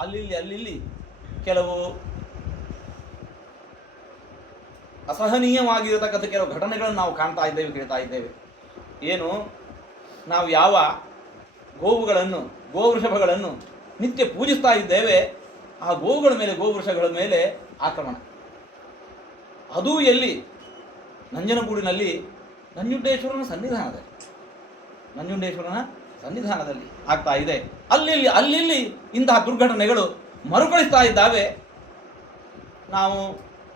ಅಲ್ಲಿ ಕೆಲವು ಅಸಹನೀಯವಾಗಿರತಕ್ಕಂಥ ಕೆಲವು ಘಟನೆಗಳನ್ನು ನಾವು ಕಾಣ್ತಾ ಇದ್ದೇವೆ, ಕೇಳ್ತಾ ಇದ್ದೇವೆ. ಏನು, ನಾವು ಯಾವ ಗೋವುಗಳನ್ನು, ಗೋವೃಷಭಗಳನ್ನು ನಿತ್ಯ ಪೂಜಿಸ್ತಾ ಇದ್ದೇವೆ, ಆ ಗೋವುಗಳ ಮೇಲೆ, ಗೋವೃಷಗಳ ಮೇಲೆ ಆಕ್ರಮಣ. ಅದೂ ಎಲ್ಲಿ? ನಂಜನಗೂಡಿನಲ್ಲಿ ನಂಜುಂಡೇಶ್ವರನ ಸನ್ನಿಧಾನದಲ್ಲಿ ಆಗ್ತಾ ಇದೆ. ಅಲ್ಲಿ ಇಂತಹ ದುರ್ಘಟನೆಗಳು ಮರುಕಳಿಸ್ತಾ ಇದ್ದಾವೆ. ನಾವು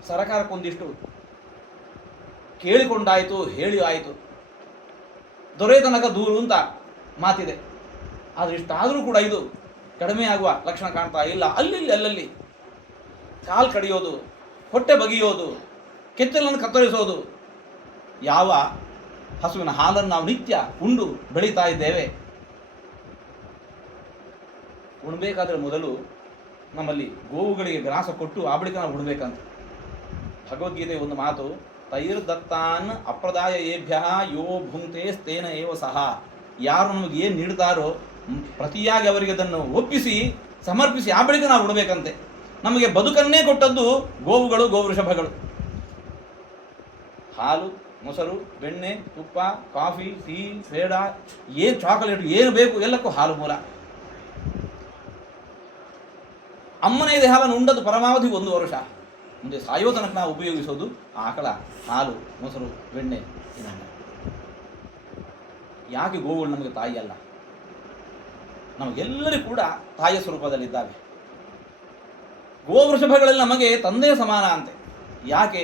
ಸರಕಾರಕ್ಕೊಂದಿಷ್ಟು ಕೇಳಿಕೊಂಡಾಯಿತು, ಹೇಳಿ ಆಯಿತು, ದೊರೆತನಕ ದೂರು ಅಂತ ಮಾತಿದೆ. ಆದರೆ ಇಷ್ಟಾದರೂ ಕೂಡ ಇದು ಕಡಿಮೆ ಆಗುವ ಲಕ್ಷಣ ಕಾಣ್ತಾ ಇಲ್ಲ. ಅಲ್ಲಲ್ಲಿ ಕಾಲು ಕಡಿಯೋದು, ಹೊಟ್ಟೆ ಬಗೆಯೋದು, ಕೆಚ್ಚಲನ್ನು ಕತ್ತರಿಸೋದು. ಯಾವ ಹಸುವಿನ ಹಾಲನ್ನು ನಾವು ನಿತ್ಯ ಉಂಡು ಬೆಳೀತಾ ಇದ್ದೇವೆ, ಉಣ್ಬೇಕಾದ್ರೆ ಮೊದಲು ನಮ್ಮಲ್ಲಿ ಗೋವುಗಳಿಗೆ ಗ್ರಾಸ ಕೊಟ್ಟು ಆ ಬಳಿಕ ನಾವು ಉಣ್ಬೇಕಂತ. ಭಗವದ್ಗೀತೆ ಒಂದು ಮಾತು, ತೈರ್ದತ್ತಾನ್ ಅಪ್ರದಾಯ ಏಭ್ಯ ಯೋ ಭುಂಕ್ತೆ ಸ್ಥೇನ ಏವ ಸಹ. ಯಾರು ನಮಗೆ ಏನು ನೀಡ್ತಾರೋ ಪ್ರತಿಯಾಗಿ ಅವರಿಗೆ ಅದನ್ನು ಒಪ್ಪಿಸಿ ಸಮರ್ಪಿಸಿ ಆ ಬಳಿಕ ನಾವು ಉಣ್ಬೇಕಂತೆ. ನಮಗೆ ಬದುಕನ್ನೇ ಕೊಟ್ಟದ್ದು ಗೋವುಗಳು, ಗೋವೃಷಭಗಳು. ಹಾಲು, ಮೊಸರು, ಬೆಣ್ಣೆ, ತುಪ್ಪ, ಕಾಫಿ, ಟೀ, ಪೇಡ, ಏನು ಚಾಕೊಲೇಟ್, ಏನು ಬೇಕು ಎಲ್ಲಕ್ಕೂ ಹಾಲು ಮೂಲ. ಅಮ್ಮನ ಎದೆ ಹಾಲನ್ನು ಉಂಡದ್ದು ಪರಮಾವಧಿ 1 ವರ್ಷ. ಮುಂದೆ ಸಾಯೋ ತನಕ ನಾವು ಉಪಯೋಗಿಸೋದು ಆಕಳ ಹಾಲು, ಮೊಸರು, ಬೆಣ್ಣೆ. ಯಾಕೆ ಗೋವುಗಳು ನಮಗೆ ತಾಯಿ ಅಲ್ಲ? ನಮಗೆಲ್ಲರಿಗೂ ಕೂಡ ತಾಯಿಯ ಸ್ವರೂಪದಲ್ಲಿದ್ದಾವೆ. ಗೋವೃಷಭಗಳಲ್ಲಿ ನಮಗೆ ತಂದೆಯ ಸಮಾನ ಅಂತೆ. ಯಾಕೆ?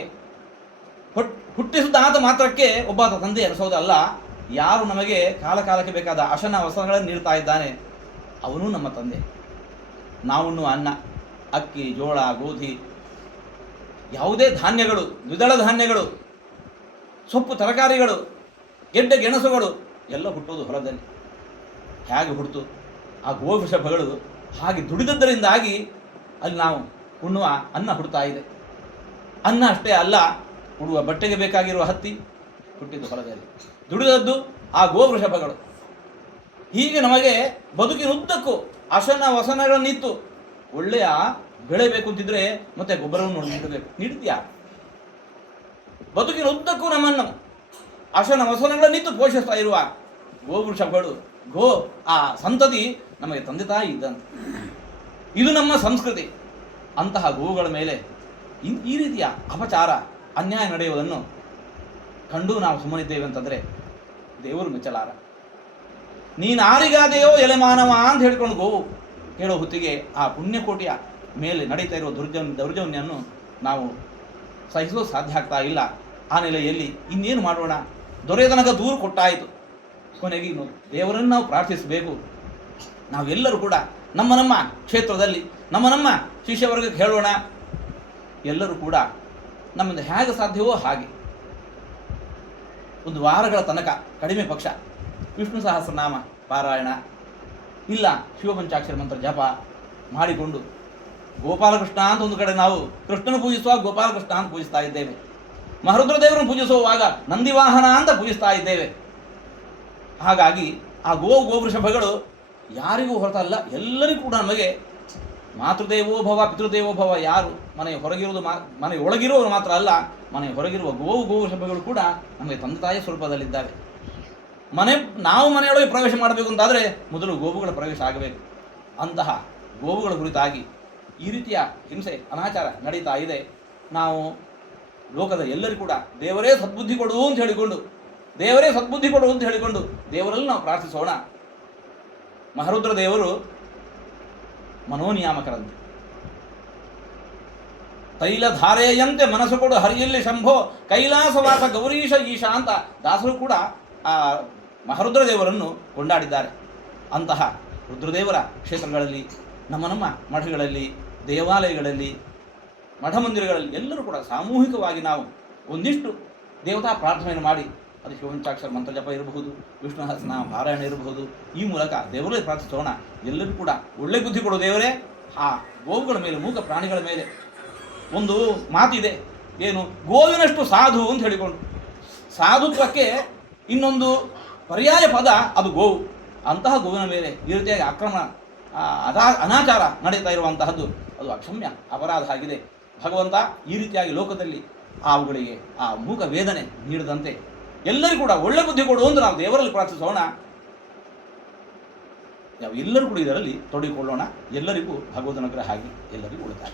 ಹುಟ್ಟಿಸಿದಾದ ಮಾತ್ರಕ್ಕೆ ಒಬ್ಬ ತಂದೆ ಅನಿಸೋದಲ್ಲ. ಯಾರು ನಮಗೆ ಕಾಲಕ್ಕೆ ಬೇಕಾದ ಅಶನ ವಸನಗಳನ್ನು ನೀಡ್ತಾ ಇದ್ದಾನೆ, ಅವನು ನಮ್ಮ ತಂದೆ. ನಾವುಣ್ಣು ಅನ್ನ, ಅಕ್ಕಿ, ಜೋಳ, ಗೋಧಿ, ಯಾವುದೇ ಧಾನ್ಯಗಳು, ದ್ವಿದಳ ಧಾನ್ಯಗಳು, ಸೊಪ್ಪು ತರಕಾರಿಗಳು, ಗೆಡ್ಡೆ ಗೆಣಸುಗಳು ಎಲ್ಲ ಹುಟ್ಟೋದು ಹೊಲದಲ್ಲಿ. ಹೇಗೆ ಹುಟ್ಟಿತು? ಆ ಗೋವೃಷಭಗಳು ಹಾಗೆ ದುಡಿದದ್ದರಿಂದಾಗಿ ಅಲ್ಲಿ ನಾವು ಉಣ್ಣುವ ಅನ್ನ ಹುಡ್ತಾ ಇದೆ. ಅನ್ನ ಅಷ್ಟೇ ಅಲ್ಲ, ಉಡುವ ಬಟ್ಟೆಗೆ ಬೇಕಾಗಿರುವ ಹತ್ತಿ ಹುಟ್ಟಿದ್ದು ಹೊಲದಲ್ಲಿ, ದುಡಿದದ್ದು ಆ ಗೋವೃಷಭಗಳು. ಹೀಗೆ ನಮಗೆ ಬದುಕಿನುದ್ದಕ್ಕೂ ಅಶನ ವಸನಗಳನ್ನಿತ್ತು. ಒಳ್ಳೆಯ ಬೆಳೆ ಬೇಕು ಅಂತಿದ್ರೆ ಮತ್ತೆ ಗೊಬ್ಬರವನ್ನು ನೀಡಬೇಕು. ನೀಡ್ತೀಯಾ? ಬದುಕಿನುದ್ದಕ್ಕೂ ನಮ್ಮನ್ನು ಅಶನ ವಸನಗಳನ್ನಿತ್ತು ಪೋಷಿಸ್ತಾ ಇರುವ ಗೋವೃಷಭಗಳು, ಆ ಸಂತತಿ ನಮಗೆ ತಂದೆ ತಾಯಿ ಇದ್ದಂತೆ. ಇದು ನಮ್ಮ ಸಂಸ್ಕೃತಿ. ಅಂತಹ ಗೋವುಗಳ ಮೇಲೆ ಈ ರೀತಿಯ ಅಪಚಾರ, ಅನ್ಯಾಯ ನಡೆಯುವುದನ್ನು ಕಂಡು ನಾವು ಸುಮ್ಮನಿದ್ದೇವೆ ಅಂತಂದರೆ ದೇವರು ಮೆಚ್ಚಲಾರ. ನೀನಾರಿಗಾದೆಯೋ ಎಲೆ ಮಾನವ ಅಂತ ಹೇಳ್ಕೊಂಡು ಗೋವು ಹೇಳೋ ಹೊತ್ತಿಗೆ ಆ ಪುಣ್ಯಕೋಟಿಯ ಮೇಲೆ ನಡೀತಾ ಇರುವ ದೌರ್ಜನ್ಯವನ್ನು ನಾವು ಸಹಿಸಲು ಸಾಧ್ಯ ಆಗ್ತಾ ಇಲ್ಲ. ಆ ನೆಲೆಯಲ್ಲಿ ಇನ್ನೇನು ಮಾಡೋಣ? ದೊರೆತನಕ ದೂರು ಕೊಟ್ಟಾಯಿತು. ಕೊನೆಗೆ ಇನ್ನು ದೇವರನ್ನು ನಾವು ಪ್ರಾರ್ಥಿಸಬೇಕು. ನಾವೆಲ್ಲರೂ ಕೂಡ ನಮ್ಮ ಕ್ಷೇತ್ರದಲ್ಲಿ ನಮ್ಮ ಶಿಷ್ಯವರ್ಗಕ್ಕೆ ಹೇಳೋಣ. ಎಲ್ಲರೂ ಕೂಡ ನಮ್ಮಿಂದ ಹೇಗೆ ಸಾಧ್ಯವೋ ಹಾಗೆ ಒಂದು ವಾರಗಳ ತನಕ ಕಡಿಮೆ ಪಕ್ಷ ವಿಷ್ಣು ಸಹಸ್ರನಾಮ ಪಾರಾಯಣ, ಇಲ್ಲ ಶಿವಪಂಚಾಕ್ಷರ ಮಂತ್ರ ಜಪ ಮಾಡಿಕೊಂಡು ಗೋಪಾಲಕೃಷ್ಣ ಅಂತ ಒಂದು ಕಡೆ ನಾವು ಕೃಷ್ಣನ ಪೂಜಿಸುವಾಗ ಗೋಪಾಲಕೃಷ್ಣ ಅಂತ ಪೂಜಿಸ್ತಾ ಇದ್ದೇವೆ. ಮಹರುದ್ರ ದೇವರನ್ನು ಪೂಜಿಸುವಾಗ ನಂದಿವಾಹನ ಅಂತ ಪೂಜಿಸ್ತಾ ಇದ್ದೇವೆ. ಹಾಗಾಗಿ ಆ ಗೋವೃಷಭಗಳು ಯಾರಿಗೂ ಹೊರತಲ್ಲ, ಎಲ್ಲರಿಗೂ ಕೂಡ ನಮಗೆ ಮಾತೃದೇವೋಭವ ಪಿತೃದೇವೋಭವ. ಯಾರು ಮನೆಯ ಹೊರಗಿರುವುದು, ಮನೆಯ ಒಳಗಿರುವವರು ಮಾತ್ರ ಅಲ್ಲ, ಮನೆಯ ಹೊರಗಿರುವ ಗೋವೃಷಭಗಳು ಕೂಡ ನಮಗೆ ತಂದೆ ತಾಯಿಯ ಸ್ವರೂಪದಲ್ಲಿದ್ದಾವೆ. ನಾವು ಮನೆಯೊಳಗೆ ಪ್ರವೇಶ ಮಾಡಬೇಕು ಅಂತಾದರೆ ಮೊದಲು ಗೋವುಗಳ ಪ್ರವೇಶ ಆಗಬೇಕು. ಅಂತಹ ಗೋವುಗಳ ಕುರಿತಾಗಿ ಈ ರೀತಿಯ ಹಿಂಸೆ, ಅನಾಚಾರ ನಡೀತಾ ಇದೆ. ನಾವು ಲೋಕದ ಎಲ್ಲರಿಗೂ ಕೂಡ ದೇವರೇ ಸದ್ಬುದ್ಧಿ ಕೊಡು ಅಂತ ಹೇಳಿಕೊಂಡು ದೇವರಲ್ಲಿ ನಾವು ಪ್ರಾರ್ಥಿಸೋಣ. ಮಹರುದ್ರ ದೇವರು ಮನೋನಿಯಾಮಕರಂತೆ. ತೈಲಧಾರೆಯಂತೆ ಮನಸ್ಸು ಕೊಡು ಹರಿಯಲ್ಲಿ ಶಂಭೋ ಕೈಲಾಸವಾಸ ಗೌರೀಶ ಈಶ ಅಂತ ದಾಸರು ಕೂಡ ಆ ಮಹರುದ್ರ ದೇವರನ್ನು ಕೊಂಡಾಡಿದ್ದಾರೆ. ಅಂತಹ ರುದ್ರದೇವರ ಕ್ಷೇತ್ರಗಳಲ್ಲಿ, ನಮ್ಮ ಮಠಗಳಲ್ಲಿ, ದೇವಾಲಯಗಳಲ್ಲಿ, ಮಠ ಮಂದಿರಗಳಲ್ಲಿ ಎಲ್ಲರೂ ಕೂಡ ಸಾಮೂಹಿಕವಾಗಿ ನಾವು ಒಂದಿಷ್ಟು ದೇವತಾ ಪ್ರಾರ್ಥನೆಯನ್ನು ಮಾಡಿ, ಅದು ಶಿವಪಂಚಾಕ್ಷರ ಮಂತ್ರ ಜಪ ಇರಬಹುದು, ವಿಷ್ಣು ಸಹಸ್ರನಾಮ ಪಾರಾಯಣ ಇರಬಹುದು, ಈ ಮೂಲಕ ದೇವರಲ್ಲಿ ಪ್ರಾರ್ಥಿಸೋಣ. ಎಲ್ಲರೂ ಕೂಡ ಒಳ್ಳೆ ಬುದ್ಧಿ ಕೊಡು ದೇವರೇ. ಆ ಗೋವುಗಳ ಮೇಲೆ, ಮೂಕ ಪ್ರಾಣಿಗಳ ಮೇಲೆ ಒಂದು ಮಾತಿದೆ, ಏನು, ಗೋವಿನಷ್ಟು ಸಾಧು ಅಂತ ಹೇಳಿಕೊಂಡು. ಸಾಧುತ್ವಕ್ಕೆ ಇನ್ನೊಂದು ಪರ್ಯಾಯ ಪದ ಅದು ಗೋವು. ಅಂತಹ ಗೋವಿನ ಮೇಲೆ ಈ ರೀತಿಯಾಗಿ ಆಕ್ರಮಣ ಅನಾಚಾರ ನಡೀತಾ ಇರುವಂತಹದ್ದು ಅದು ಅಕ್ಷಮ್ಯ ಅಪರಾಧ ಆಗಿದೆ. ಭಗವಂತ ಈ ರೀತಿಯಾಗಿ ಲೋಕದಲ್ಲಿ ಅವುಗಳಿಗೆ ಆ ಮೂಕ ವೇದನೆ ನೀಡದಂತೆ ಎಲ್ಲರಿಗೂ ಕೂಡ ಒಳ್ಳೆ ಬುದ್ಧಿ ಕೊಡು ಅಂತ ನಾವು ದೇವರಲ್ಲಿ ಪ್ರಾರ್ಥಿಸೋಣ. ನಾವು ಎಲ್ಲರೂ ಕೂಡ ಇದರಲ್ಲಿ ತೊಡಗಿಕೊಳ್ಳೋಣ. ಎಲ್ಲರಿಗೂ ಭಗವಂತನ ಅನುಗ್ರಹ ಆಗಿ ಎಲ್ಲರಿಗೂ ಉಳಿತಾಯ.